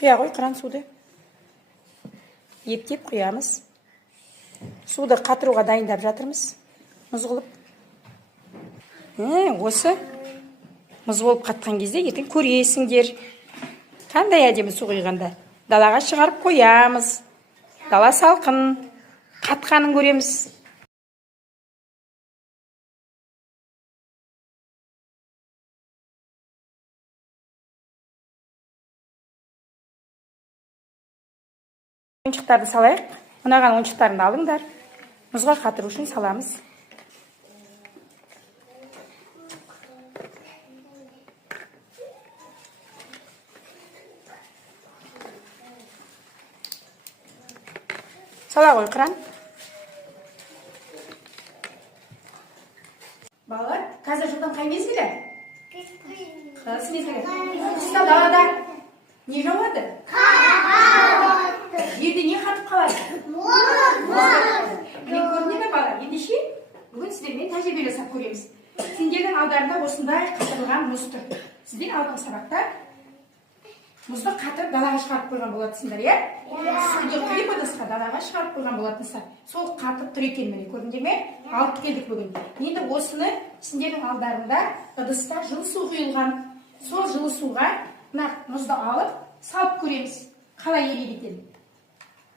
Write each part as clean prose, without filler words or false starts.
Құя ғой кран суды. Ептеп құямыз. Суды қатыруға дайындап жатырмыз. Мұз қылып. Осы мұз болып қатқан кезде ертең көресіңдер. Қандай әдемі су құйғанда. Далаға шығарып қоямыз. Дала салқын. Қатқанын көреміз. Ойыншықтарды салайық. Ұнаған ойыншықтарыңды алыңдар. Мұзға қатыру үшін саламыз. Сала ғой кран. Балалар, қазір жылдан қай мезгілі? Қыс мезгілі. Қыста далада не жауады? Жерде не қатып қалады? Міне көріне ме бала? Ендеше бүгін сіздермен тәжірибе жасап көреміз. Сендердің алдарында осындай қатырылған мұз тұр. Сіздер алдыңғы сабақта мұзды қатырып далаға шығарып қойған болатынсыңдар, иә? Суды құйып ыдысқа далаға шығарып қойған болатынсыздар. Сол қатып тұр екен, міне көрдіңдер ме? Алып келдік бүгін. Енді осыны сендердің алдарында ыдыста жылы су құйылған. Сол жылы суға мына мұзды алып салып көреміз. Қалай ерейді екен?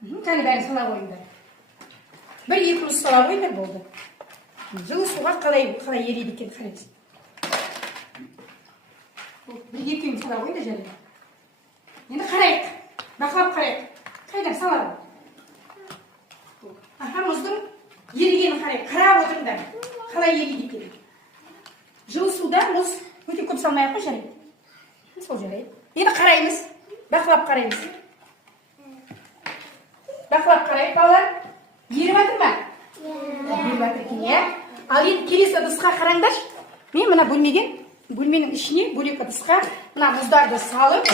Кәне бәрін сала қойыңдар. Бір екі мұз сала қойыңдар болды. Жылы суға қалай ерейді екен қараймыз. Бір екі сала қойыңдар және. Енді қарайық. Бақылап қарайық. Қайдан салады? Мұздың ерігенін қарайық. Қарап отырыңдар. Қалай ерейді екен? Жылы суда мұз өте көп салмай-ақ қой жарайды. Сол жарайды. Енді қараймыз. Бақылап қараймыз. Бақылап қарайық, балалар. Еріп жатыр ма? Еріп жатыр екен, иә? Ал енді келесі ыдысқа қараңдар. Мен мына бөлменің ішіне бөлек ыдысқа мына мұздарды салып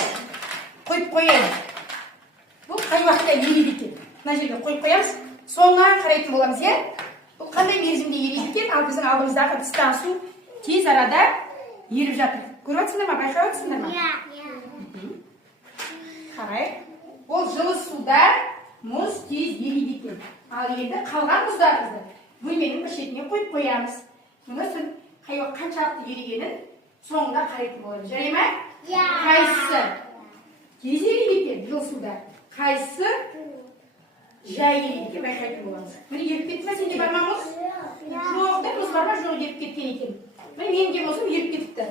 қойып қояйын. Бұл қай уақытта ерейді екен? Мына жерге қойып қоямыз. Соңынан қарайтын боламыз, иә? Бұл қандай мерзімде ерейді екен? Ал біздің алдымыздағы ыдыстан су тез арада еріп жатыр. Көріп жатсыңдар ма? Байқап жатсыңдар ма? Қарайық. Ол жылы суда мұз тез ерейді екен. Ал енді қалған мұздарымызды бөлменің бір шетіне қойып қоямыз. Мұны қаншалықты ерігенін соңында қарайтын боламыз. Жарай ма? Қайсысы тез ерейді екен жылы суда? Қайсысы жай ерейді екен байқайтын боламыз. Міне еріп кетті ме? Сенде бар ма мұз? Жоқ, мұз бар ма? Жоқ, еріп кеткен екен. Менің де мұзым еріп кетіпті.